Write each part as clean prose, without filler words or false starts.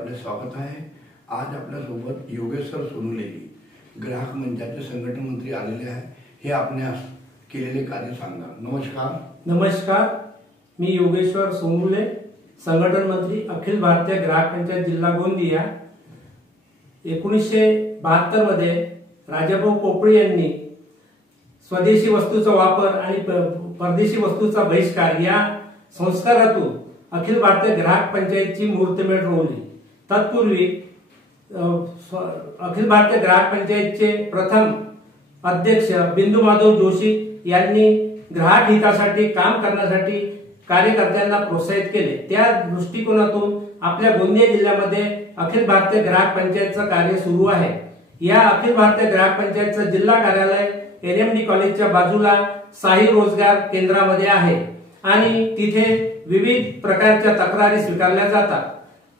आपले स्वागत आहे। आज आपल्या सोबत योगेश्वर सोनुले ग्राहक मंचाचे संघटन मंत्री आलेले आहे। हे आपने केलेले कार्य सांगा। नमस्कार। नमस्कार, मी योगेश्वर सोनुले, संघटन मंत्री, अखिल भारतीय ग्राहक पंचायत जिल्हा गोंदिया। 1972 मध्ये राजाभाऊ पोपळे यांनी स्वदेशी वस्तूचा वापर आणि परदेशी वस्तूचा बहिष्कार या संस्कारातून अखिल भारतीय ग्राहक पंचायतची मुहूर्तमेढ रोवली। तत्पूर्वी अखिल भारतीय ग्राहक पंचायतचे प्रथम अध्यक्ष बिंदू माधव जोशी यांनी ग्राहक हितासाठी काम करण्यासाठी कार्यकर्त्यांना प्रोत्साहित केले। त्या दृष्टिकोनातून आपल्या गोंदिया जिल्ह्यामध्ये अखिल भारतीय ग्राहक पंचायतचं कार्य सुरू आहे। या अखिल भारतीय ग्राहक पंचायतचं जिल्हा कार्यालय NMD कॉलेजच्या बाजूला साई रोजगार केंद्रामध्ये आहे आणि तिथे विविध प्रकारच्या तक्रारी स्वीकारल्या जातात।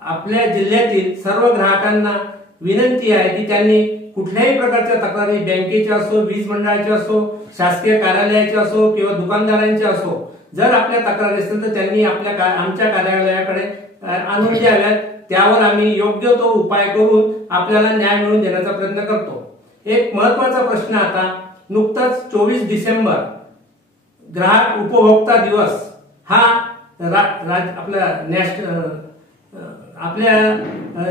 आपल्या जिल्ह्यातील सर्व ग्राहकांना विनंती आहे की त्यांनी कुठल्याही प्रकारच्या तक्रारी बँकेच्या असो, वीज मंडळाच्या असो, शासकीय कार्यालयाच्या असो किंवा दुकानदारांच्या असो, जर आपल्या तक्रारी असतील तर त्यांनी आमच्या कार्यालयाकडे आणून द्याव्यात। त्यावर आम्ही योग्य तो उपाय करून आपल्याला न्याय मिळवून देण्याचा प्रयत्न करतो। एक महत्त्वाचा प्रश्न आता नुकताच 24 डिसेंबर ग्राहक उपभोक्ता दिवस हा आपल्या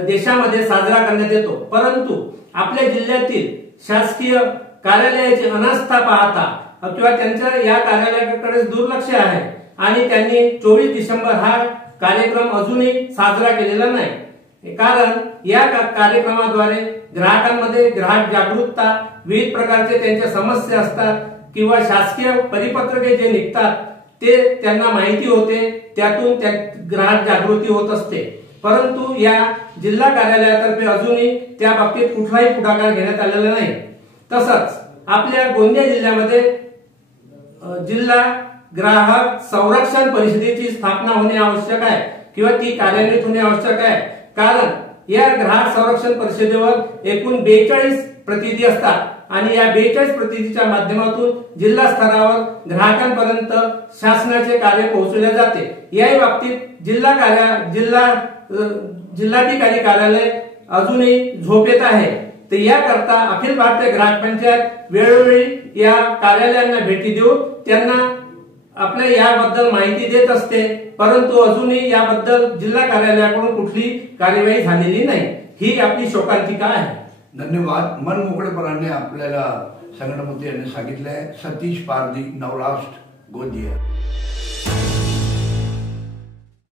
देशामध्ये साजरा करण्यात येतो, परंतु आपल्या जिल्ह्यातील शासकीय कार्यालयाची अनास्था पाहता किंवा त्यांच्या या कार्यालयाकडे दुर्लक्ष आहे आणि त्यांनी 24 डिसेंबर हा कार्यक्रम अजूनही साजरा केलेला नाही। कारण या कार्यक्रमाद्वारे ग्राहकांमध्ये ग्राहक जागरूकता, विविध प्रकारचे त्यांच्या समस्या असतात किंवा शासकीय परिपत्रके जे निघतात ते त्यांना माहिती होते, त्यातून ग्राहक जागृती होत असते। परंतु या जिल्हा कार्यालयातर्फे अजूनही त्या बाबतीत कुठलाही पुढाकार घेण्यात आलेला नाही। तसंच आपल्या गोंदिया जिल्ह्यामध्ये जिल्हा ग्राहक संरक्षण परिषदेची स्थापना होणे आवश्यक आहे किंवा ती कार्यान्वित होणे आवश्यक आहे। कारण या ग्राहक संरक्षण परिषदेवर एकूण 42 प्रतिनिधी असतात आणि या 42 प्रतिनिधीच्या माध्यमातून जिल्हा स्तरावर ग्राहकांपर्यंत शासनाचे कार्य पोहोचवले जाते। याही बाबतीत जिल्हाधिकारी कार्यालय अजूनही झोपेत आहे। तर याकरता अखिल भारतीय ग्राहक पंचायत वेळोवेळी या कार्यालयांना भेटी देऊन त्यांना आपल्या याबद्दल माहिती देत असते, परंतु अजूनही याबद्दल जिल्हा कार्यालयाकडून कुठली कार्यवाही झालेली नाही। ही आपली शोकांतिका आहे। धन्यवाद। मन मोकळेपणाने आपल्याला संघटन मंत्री यांनी सांगितले। सतीश पारधी, नवराष्ट्र, गोंदिया।